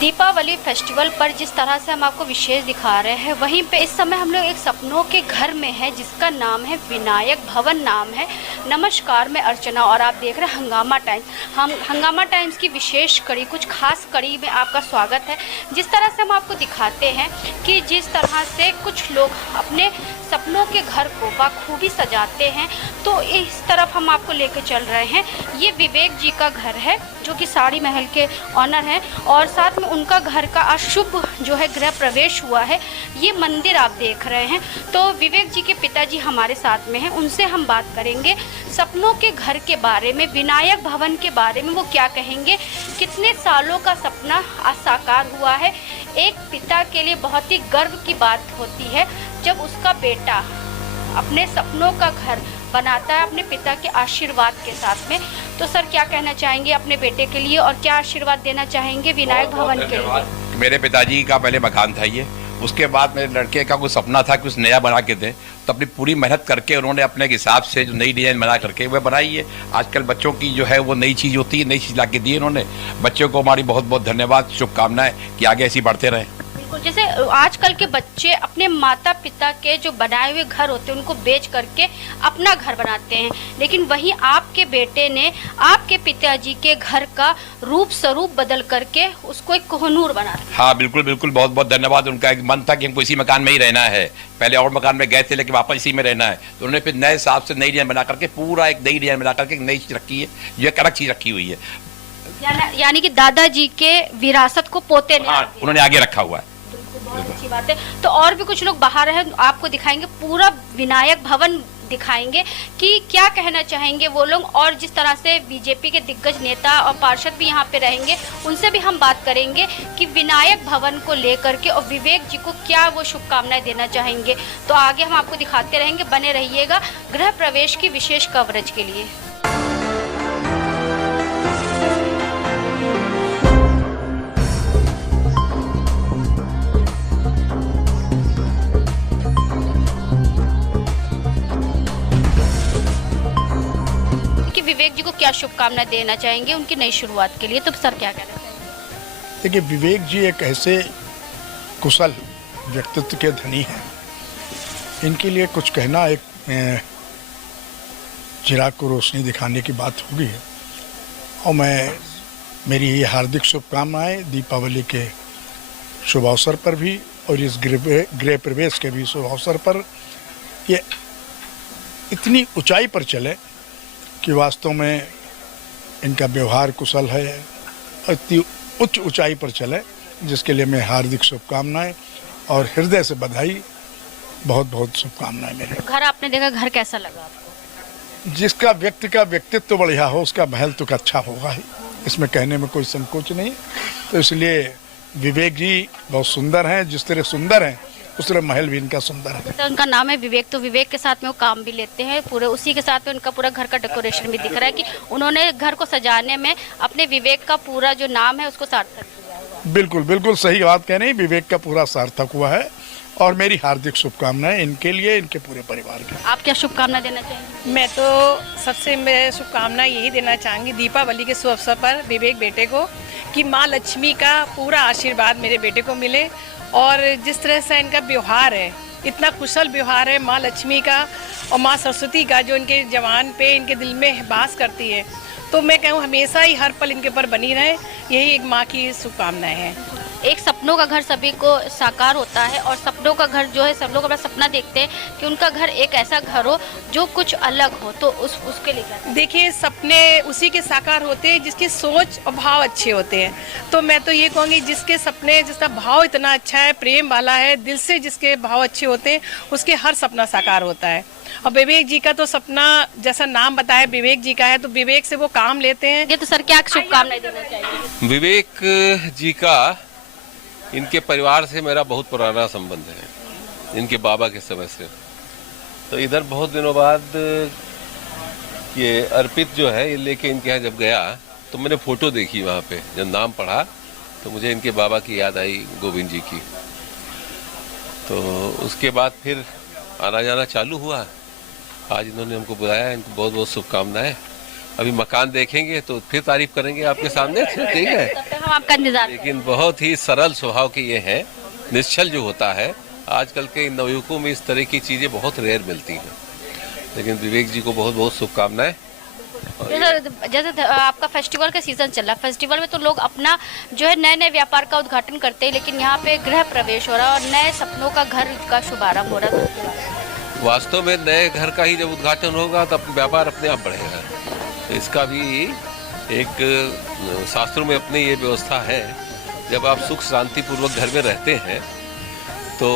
Deepawali festival पर जिस तरह से हम आपको विशेष दिखा रहे हैं, वहीं पे इस समय हम लोग एक सपनों के घर में है जिसका नाम है विनायक भवन नाम है। नमस्कार, मैं अर्चना और आप देख रहे हैं हंगामा टाइम्स। हम हंगामा टाइम्स की विशेष कड़ी, कुछ खास कड़ी में आपका स्वागत है। जिस तरह से हम आपको दिखाते हैं कि जिस तरह से कुछ लोग अपने सपनों के घर को बखूबी सजाते हैं, तो इस तरफ हम आपको लेकर चल रहे हैं। ये विवेक जी का घर है जो कि साड़ी महल के ऑनर हैं, और साथ में उनका घर का अशुभ जो है गृह प्रवेश हुआ है। ये मंदिर आप देख रहे हैं। तो विवेक जी के पिताजी हमारे साथ में हैं, उनसे हम बात करेंगे सपनों के घर के बारे में, विनायक भवन के बारे में। वो क्या कहेंगे, कितने सालों का सपना आज साकार हुआ है। एक पिता के लिए बहुत ही गर्व की बात होती है जब उसका बेटा अपने सपनों का घर बनाता है अपने पिता के आशीर्वाद के साथ में। तो सर, क्या कहना चाहेंगे अपने बेटे के लिए और क्या आशीर्वाद देना चाहेंगे विनायक भवन के लिए? मेरे पिताजी का पहले मकान था ये, उसके बाद मेरे लड़के का कुछ सपना था कुछ नया बना के दे, तो अपनी पूरी मेहनत करके उन्होंने अपने हिसाब से जो नई डिजाइन बना करके वह बनाई है। आजकल बच्चों की जो है वो नई चीज़ होती है, नई चीज़ ला के दी इन्होंने। बच्चों को हमारी बहुत बहुत धन्यवाद, शुभकामनाएं कि आगे ऐसी बढ़ते रहें। जैसे आजकल के बच्चे अपने माता पिता के जो बनाए हुए घर होते हैं उनको बेच करके अपना घर बनाते हैं, लेकिन वहीं आपके बेटे ने आपके पिताजी के घर का रूप स्वरूप बदल करके उसको एक कोहनूर बना दिया। हाँ बिल्कुल बिल्कुल, बहुत बहुत धन्यवाद। उनका एक मन था कि हमको इसी मकान में ही रहना है। पहले और मकान में गए थे लेकिन वापस इसी में रहना है, तो उन्होंने फिर नए हिसाब से नई डिजाइन बना करके पूरा एक नई डिजाइन बना करके एक नई चीज रखी है, जो एक अलग चीज रखी हुई है। यानी कि दादाजी के विरासत को पोते ने उन्होंने आगे रखा हुआ है। बहुत अच्छी बात है। तो और भी कुछ लोग बाहर हैं, आपको दिखाएंगे पूरा विनायक भवन दिखाएंगे कि क्या कहना चाहेंगे वो लोग। और जिस तरह से बीजेपी के दिग्गज नेता और पार्षद भी यहाँ पे रहेंगे, उनसे भी हम बात करेंगे कि विनायक भवन को लेकर के और विवेक जी को क्या वो शुभकामनाएं देना चाहेंगे। तो आगे हम आपको दिखाते रहेंगे, बने रहिएगा गृह प्रवेश की विशेष कवरेज के लिए। विवेक जी को क्या शुभकामनाएं देना चाहेंगे उनकी नई शुरुआत के लिए? तो सर क्या कहना चाहेंगे? देखिए, विवेक जी एक ऐसे कुशल व्यक्तित्व के धनी हैं, इनके लिए कुछ कहना एक चिराग को रोशनी दिखाने की बात होगी है। और मेरी ये हार्दिक शुभकामनाएं दीपावली के शुभ अवसर पर भी और इस गृह प्रवेश के भी शुभ अवसर पर ये इतनी ऊंचाई पर चले कि वास्तव में इनका व्यवहार कुशल है, इतनी उच्च ऊंचाई पर चले, जिसके लिए मैं हार्दिक शुभकामनाएं और हृदय से बधाई, बहुत बहुत शुभकामनाएं। मेरे घर आपने देखा, घर कैसा लगा आपको? जिसका व्यक्ति का व्यक्तित्व बढ़िया हो उसका महल तो अच्छा होगा ही, इसमें कहने में कोई संकोच नहीं। तो इसलिए विवेक जी बहुत सुंदर हैं, जिस तरह सुंदर हैं उस तरह महल भी इनका सुंदर है। तो उनका नाम है विवेक, तो विवेक के साथ में वो काम भी लेते हैं पूरे, उसी के साथ में उनका पूरा घर का डेकोरेशन भी दिख रहा है कि उन्होंने घर को सजाने में अपने विवेक का पूरा जो नाम है उसको सार्थक किया। बिल्कुल बिल्कुल सही बात कह रहे हैं, विवेक का पूरा सार्थक हुआ है। और मेरी हार्दिक शुभकामनाएं इनके लिए, इनके पूरे परिवार के। आप क्या शुभकामना देना चाहेंगे? मैं तो सबसे मैं शुभकामना यही देना चाहूँगी दीपावली के शुभ अवसर पर विवेक बेटे को, कि माँ लक्ष्मी का पूरा आशीर्वाद मेरे बेटे को मिले। और जिस तरह से इनका व्यवहार है, इतना कुशल व्यवहार है माँ लक्ष्मी का और माँ सरस्वती का, जो इनके जवान पे इनके दिल में वास करती है। तो मैं कहूँ हमेशा ही हर पल इनके ऊपर बनी रहे, यही एक माँ की शुभकामनाएं हैं। एक सपनों का घर सभी को साकार होता है, और सपनों का घर जो है सब लोग अपना सपना देखते हैं कि उनका घर एक ऐसा घर हो जो कुछ अलग हो। तो उसके लिए देखिए, सपने उसी के साकार होते हैं जिसकी सोच और भाव अच्छे होते हैं। तो मैं तो ये कहूँगी जिसके सपने, जिसका भाव इतना अच्छा है, प्रेम वाला है, दिल से जिसके भाव अच्छे होते हैं, उसके हर सपना साकार होता है। और विवेक जी का तो सपना जैसा नाम बताया विवेक जी का है, तो विवेक से वो काम लेते हैं। ये तो सर क्या शुभकामनाएं देना चाहिए? विवेक जी का, इनके परिवार से मेरा बहुत पुराना संबंध है, इनके बाबा के समय से। तो इधर बहुत दिनों बाद ये अर्पित जो है ये लेके इनके यहाँ जब गया तो मैंने फोटो देखी वहाँ पे, जब नाम पढ़ा तो मुझे इनके बाबा की याद आई, गोविंद जी की। तो उसके बाद फिर आना जाना चालू हुआ। आज इन्होंने हमको बुलाया, इनको बहुत बहुत शुभकामनाएं। अभी मकान देखेंगे तो फिर तारीफ करेंगे आपके सामने, ठीक है। तब तक हम आपका इंतजार करें। लेकिन बहुत ही सरल स्वभाव के ये हैं, निश्चल जो होता है। आजकल के नवयुवकों में इस तरह की चीज़ें बहुत रेयर मिलती हैं। लेकिन विवेक जी को बहुत बहुत शुभकामनाएं। जैसे आपका फेस्टिवल का सीजन चल रहा है, फेस्टिवल में तो लोग अपना जो है नए नए व्यापार का उद्घाटन करते हैं, लेकिन यहाँ पे गृह प्रवेश हो रहा है और नए सपनों का घर का शुभारंभ हो रहा है। वास्तव में नए घर का ही जब उद्घाटन होगा तब व्यापार अपने आप बढ़ेगा। तो इसका भी एक शास्त्रों में अपनी ये व्यवस्था है, जब आप सुख शांति पूर्वक घर में रहते हैं तो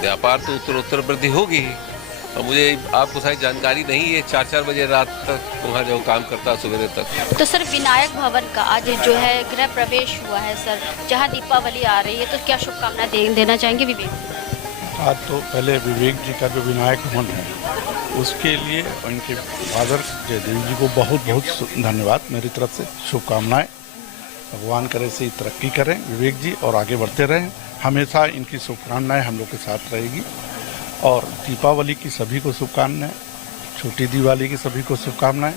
व्यापार तो उत्तरोत्तर वृद्धि होगी ही। और मुझे आपको सारी जानकारी नहीं है, 4-4 बजे रात तक वहाँ जो काम करता सवेरे तक। तो सर विनायक भवन का आज जो है गृह प्रवेश हुआ है सर, जहाँ दीपावली आ रही है, तो क्या शुभकामनाएं देना चाहेंगे विवेक? आज तो पहले विवेक जी का जो विनायक भवन है उसके लिए उनके फादर जयदेव जी को बहुत बहुत धन्यवाद मेरी तरफ से, शुभकामनाएं। भगवान करे से तरक्की करें विवेक जी और आगे बढ़ते रहें। हमेशा इनकी शुभकामनाएं हम लोग के साथ रहेगी। और दीपावली की सभी को शुभकामनाएं, छोटी दिवाली की सभी को शुभकामनाएं।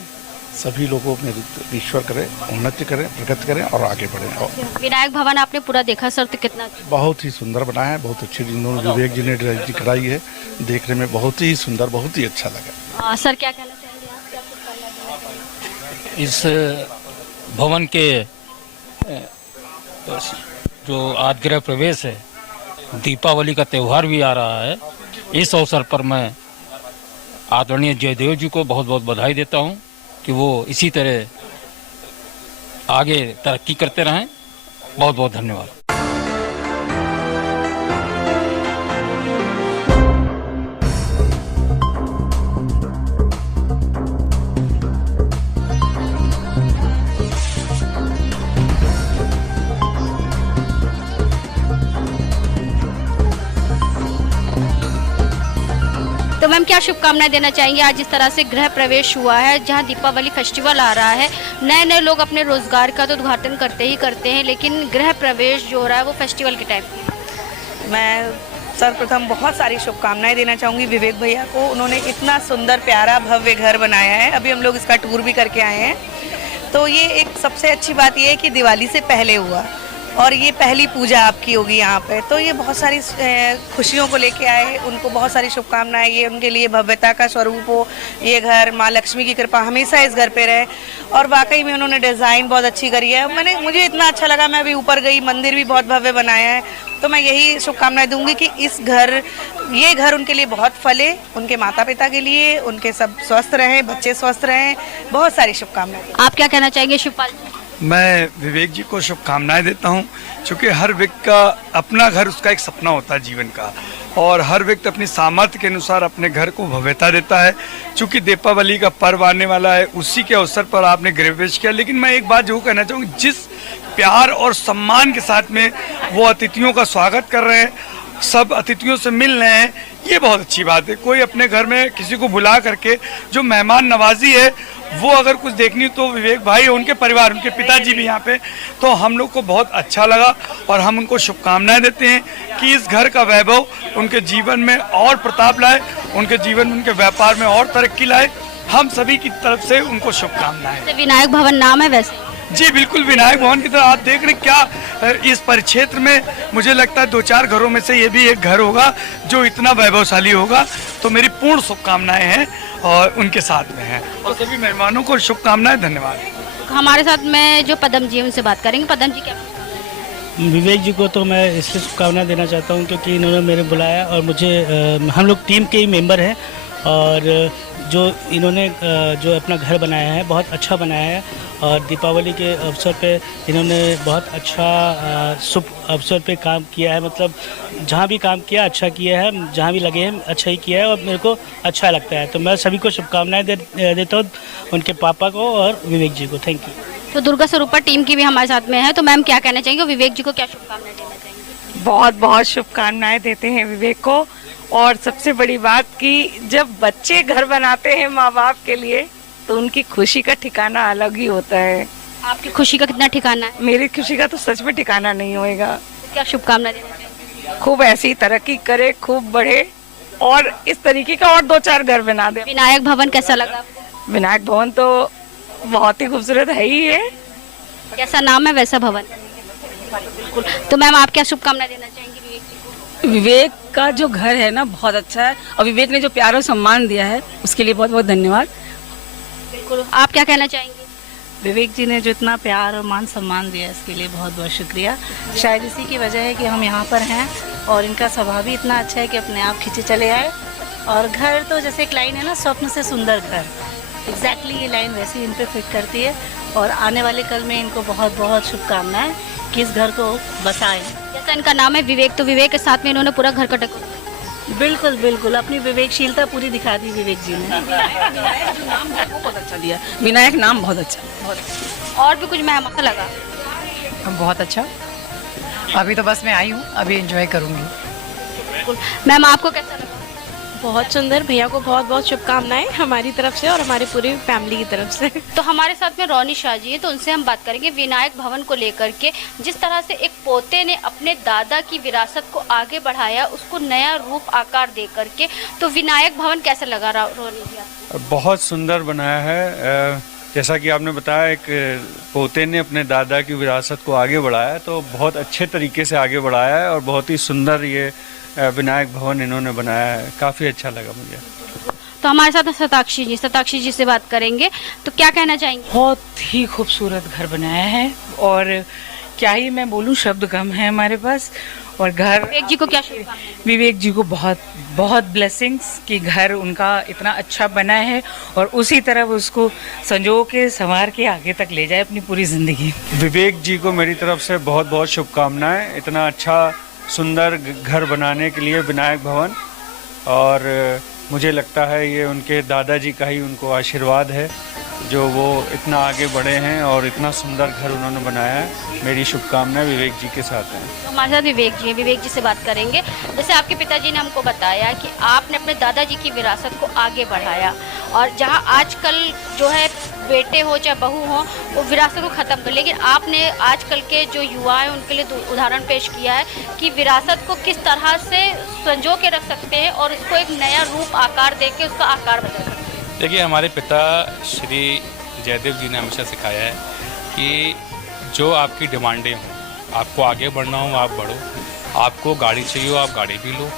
सभी लोगों में ईश्वर करें, उन्नति करें, प्रगति करें और आगे बढ़ें। और विनायक भवन आपने पूरा देखा सर, तो कितना बहुत ही सुंदर बनाया है, बहुत अच्छी इन्होंने विवेक जी ने डिजाइन कराई है, देखने में बहुत ही सुंदर, बहुत ही अच्छा लगा। सर क्या कहना चाहेंगे आप, क्या शुभकामनाएं देना चाहेंगे? इस भवन के जो आज गृह प्रवेश है, दीपावली का त्यौहार भी आ रहा है, इस अवसर पर मैं आदरणीय जयदेव जी को बहुत बहुत बधाई देता हूं कि वो इसी तरह आगे तरक्की करते रहें। बहुत बहुत धन्यवाद। तो मैम क्या शुभकामनाएं देना चाहेंगे? आज इस तरह से गृह प्रवेश हुआ है, जहां दीपावली फेस्टिवल आ रहा है, नए नए लोग अपने रोजगार का तो उद्घाटन करते ही करते हैं, लेकिन गृह प्रवेश जो हो रहा है वो फेस्टिवल के टाइप की। मैं सर्वप्रथम बहुत सारी शुभकामनाएं देना चाहूँगी विवेक भैया को। उन्होंने इतना सुंदर प्यारा भव्य घर बनाया है, अभी हम लोग इसका टूर भी करके आए हैं। तो ये एक सबसे अच्छी बात ये है कि दिवाली से पहले हुआ और ये पहली पूजा आपकी होगी यहाँ पे, तो ये बहुत सारी खुशियों को लेके आए। उनको बहुत सारी शुभकामनाएं, ये उनके लिए भव्यता का स्वरूप हो, ये घर माँ लक्ष्मी की कृपा हमेशा इस घर पे रहे। और वाकई में उन्होंने डिज़ाइन बहुत अच्छी करी है, मुझे इतना अच्छा लगा। मैं अभी ऊपर गई, मंदिर भी बहुत भव्य बनाया है। तो मैं यही शुभकामनाएं दूंगी कि ये घर उनके लिए बहुत फले, उनके माता पिता के लिए, उनके सब स्वस्थ रहें, बच्चे स्वस्थ रहें। बहुत सारी शुभकामनाएं। आप क्या कहना चाहेंगे शिवपाल? मैं विवेक जी को शुभकामनाएं देता हूं, क्योंकि हर व्यक्ति का अपना घर, उसका एक सपना होता है जीवन का, और हर व्यक्ति अपनी सामर्थ्य के अनुसार अपने घर को भव्यता देता है। चूँकि दीपावली का पर्व आने वाला है, उसी के अवसर पर आपने गृह प्रवेश किया। लेकिन मैं एक बात जरूर कहना चाहूँगी, जिस प्यार और सम्मान के साथ में वो अतिथियों का स्वागत कर रहे हैं, सब अतिथियों से मिल रहे हैं, ये बहुत अच्छी बात है। कोई अपने घर में किसी को बुला करके जो मेहमान नवाजी है, वो अगर कुछ देखनी तो विवेक भाई, उनके परिवार, उनके पिताजी भी यहाँ पे, तो हम लोग को बहुत अच्छा लगा। और हम उनको शुभकामनाएं देते हैं कि इस घर का वैभव उनके जीवन में और प्रताप लाए, उनके जीवन में, उनके व्यापार में और तरक्की लाए। हम सभी की तरफ से उनको शुभकामनाएं। विनायक भवन नाम है वैसे? जी बिल्कुल, विनायक भवन की तरह आप देख रहे क्या इस परिक्षेत्र में मुझे लगता है 2-4 घरों में से ये भी एक घर होगा जो इतना वैभवशाली होगा। तो मेरी पूर्ण शुभकामनाएं हैं और उनके साथ में हैं, और सभी मेहमानों को शुभकामनाएं। धन्यवाद। हमारे साथ में जो पदम जी, उनसे बात करेंगे। पदम जी क्या? विवेक जी को तो मैं इसलिए शुभकामनाएं देना चाहता हूं क्योंकि इन्होंने मेरे बुलाया, और मुझे हम लोग टीम के ही मेंबर हैं, और जो इन्होंने जो अपना घर बनाया है बहुत अच्छा बनाया है। और दीपावली के अवसर पे इन्होंने बहुत अच्छा शुभ अवसर पे काम किया है, मतलब जहाँ भी काम किया अच्छा किया है, जहाँ भी लगे हैं अच्छा ही किया है, और मेरे को अच्छा लगता है। तो मैं सभी को शुभकामनाएं देता हूँ, उनके पापा को और विवेक जी को। Thank you. तो दुर्गा स्वरूपा टीम की भी हमारे साथ में है, तो मैम क्या कहना चाहेंगे, विवेक जी को क्या शुभकामनाएं देना चाहेंगे? बहुत बहुत शुभकामनाएं देते हैं विवेक को। और सबसे बड़ी बात कि जब बच्चे घर बनाते हैं माँ बाप के लिए, तो उनकी खुशी का ठिकाना अलग ही होता है। आपकी खुशी का कितना ठिकाना है? मेरी खुशी का तो सच में ठिकाना नहीं होएगा। तो क्या शुभकामनाएं देना चाहेंगे? खूब ऐसी तरक्की करे, खूब बढ़े, और इस तरीके का और 2-4 घर बना दे। विनायक भवन कैसा लगा? विनायक भवन तो बहुत ही खूबसूरत है ही है। जैसा नाम है वैसा भवन। बिल्कुल। तो मैम आप क्या शुभकामनाएं देना चाहेंगी विवेक जी को? विवेक का जो घर है ना बहुत अच्छा है, और विवेक ने जो प्यार और सम्मान दिया है उसके लिए बहुत बहुत धन्यवाद। बिल्कुल। आप क्या कहना चाहेंगे? विवेक जी ने जो इतना प्यार और मान सम्मान दिया इसके लिए बहुत बहुत शुक्रिया। शायद इसी की वजह है कि हम यहाँ पर हैं, और इनका स्वभाव भी इतना अच्छा है कि अपने आप खींचे चले आए। और घर तो जैसे एक लाइन है ना, स्वप्न से सुंदर घर, एग्जैक्टली ये लाइन वैसे ही इन पे फिट करती है। और आने वाले कल में इनको बहुत बहुत शुभकामनाएं कि इस घर को बसाएं। जैसा इनका नाम है विवेक, तो विवेक के साथ में इन्होंने पूरा घर का डेकोरेशन। बिल्कुल बिल्कुल, अपनी विवेकशीलता पूरी दिखा दी विवेक जी ने। विनायक जो नाम है वो बहुत अच्छा दिया, विनायक नाम बहुत अच्छा, बहुत। और भी कुछ मेहमान लगा? बहुत अच्छा। अभी तो बस मैं आई हूँ, अभी एंजॉय करूँगी। बिल्कुल। मैम आपको कैसा लगा? बहुत सुंदर। भैया को बहुत बहुत शुभकामनाएं हमारी तरफ से और हमारी पूरी फैमिली की तरफ से। तो हमारे साथ में रोनी शाह जी है, तो उनसे हम बात करेंगे विनायक भवन को लेकर के। जिस तरह से एक पोते ने अपने दादा की विरासत को आगे बढ़ाया, उसको नया रूप आकार दे करके, तो विनायक भवन कैसा लगा रोनी जी आपको? बहुत सुंदर बनाया है। जैसा कि आपने बताया, एक पोते ने अपने दादा की विरासत को आगे बढ़ाया, तो बहुत अच्छे तरीके से आगे बढ़ाया है और बहुत ही सुंदर ये विनायक भवन इन्होंने बनाया है। काफ़ी अच्छा लगा मुझे। तो हमारे साथ सताक्षी जी से बात करेंगे, तो क्या कहना चाहेंगे? बहुत ही खूबसूरत घर बनाया है, और क्या ही मैं बोलूँ, शब्द कम है हमारे पास। और घर विवेक जी को क्या शुभकामनाएं? विवेक जी को बहुत बहुत ब्लेसिंग्स कि घर उनका इतना अच्छा बना है, और उसी तरह वो उसको संजो के संवार के आगे तक ले जाए अपनी पूरी ज़िंदगी। विवेक जी को मेरी तरफ से बहुत बहुत शुभकामनाएं, इतना अच्छा सुंदर घर बनाने के लिए विनायक भवन। और मुझे लगता है ये उनके दादाजी का ही उनको आशीर्वाद है, जो वो इतना आगे बढ़े हैं और इतना सुंदर घर उन्होंने बनाया है। मेरी शुभकामनाएं विवेक जी के साथ हैं। तो हमारे साथ विवेक जी से बात करेंगे। जैसे आपके पिताजी ने हमको बताया कि आपने अपने दादाजी की विरासत को आगे बढ़ाया, और जहां आजकल जो है बेटे हो चाहे बहू हो, वो विरासत को ख़त्म कर, लेकिन आपने आजकल के जो युवा हैं उनके लिए उदाहरण पेश किया है कि विरासत को किस तरह से संजो के रख सकते हैं और उसको एक नया रूप आकार दे के उसका आकार बदल सकते हैं। देखिए, हमारे पिता श्री जयदेव जी ने हमेशा सिखाया है कि जो आपकी डिमांडें हों, आपको आगे बढ़ना हो आप बढ़ो, आपको गाड़ी चाहिए हो आप गाड़ी भी लो,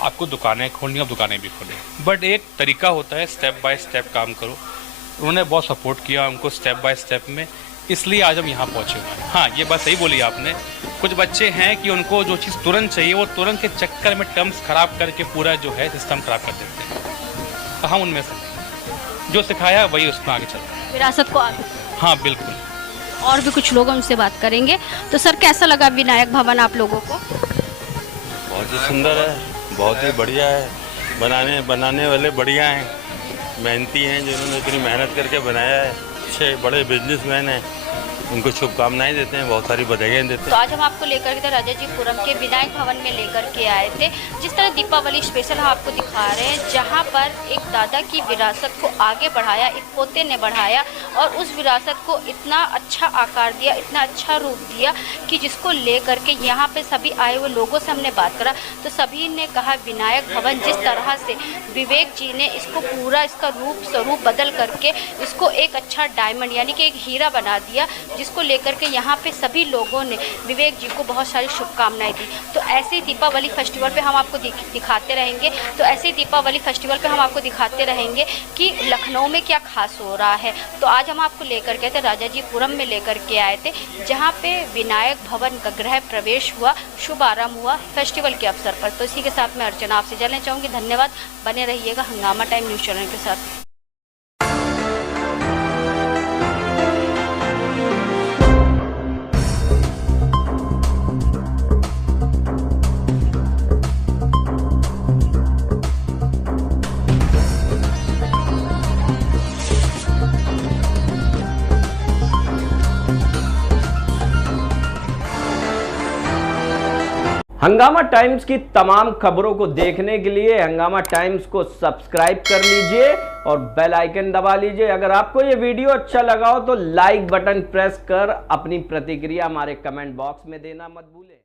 आपको दुकानें खोलनी हो आप दुकानें भी खोलें, बट एक तरीका होता है, स्टेप बाय स्टेप काम करो। उन्होंने बहुत सपोर्ट किया हमको स्टेप बाय स्टेप में, इसलिए आज हम यहाँ पहुँचे हुए हैं। हाँ, ये बात सही बोली आपने। कुछ बच्चे हैं कि उनको जो चीज़ तुरंत चाहिए वो तुरंत के चक्कर में टर्म्स ख़राब करके पूरा जो है सिस्टम ख़राब कर देते हैं। तो हम उनमें से जो सिखाया वही उसमें आगे चलता है, विरासत को आगे। हाँ बिल्कुल। और भी कुछ लोग उनसे बात करेंगे। तो सर, कैसा लगा विनायक भवन आप लोगों को? बहुत ही सुंदर है, बहुत ही बढ़िया है। बनाने वाले बढ़िया हैं, मेहनती हैं, जिन्होंने इतनी मेहनत करके बनाया है। अच्छे बड़े बिजनेसमैन हैं, उनको शुभकामनाएं देते हैं, बहुत सारी बधाइयाँ देते हैं। तो आज हम आपको लेकर के राजाजीपुरम के विनायक भवन में लेकर के आए थे। जिस तरह दीपावली स्पेशल हम आपको दिखा रहे हैं, जहां पर एक दादा की विरासत को आगे बढ़ाया, एक पोते ने बढ़ाया और उस विरासत को इतना अच्छा आकार दिया, इतना अच्छा रूप दिया कि जिसको लेकर के यहाँ पे सभी आए हुए लोगों से हमने बात करा, तो सभी ने कहा विनायक भवन जिस तरह से विवेक जी ने इसको पूरा इसका रूप स्वरूप बदल करके इसको एक अच्छा डायमंड यानी कि एक हीरा बना दिया, जिसको लेकर के यहाँ पे सभी लोगों ने विवेक जी को बहुत सारी शुभकामनाएं दी। तो ऐसे ही दीपावली फेस्टिवल पे हम आपको दिखाते रहेंगे। तो ऐसे ही दीपावली फेस्टिवल पे हम आपको दिखाते रहेंगे कि लखनऊ में क्या खास हो रहा है। तो आज हम आपको लेकर के थे राजाजीपुरम में लेकर के आए थे, जहाँ पे विनायक भवन का गृह प्रवेश हुआ, शुभारंभ हुआ फेस्टिवल के अवसर पर। तो इसी के साथ मैं अर्चना आपसे जाना चाहूँगी। धन्यवाद, बने रहिएगा हंगामा टाइम न्यूज़ चैनल के साथ। हंगामा टाइम्स की तमाम खबरों को देखने के लिए हंगामा टाइम्स को सब्सक्राइब कर लीजिए और बेल आइकन दबा लीजिए। अगर आपको ये वीडियो अच्छा लगा हो तो लाइक बटन प्रेस कर अपनी प्रतिक्रिया हमारे कमेंट बॉक्स में देना मत भूलें।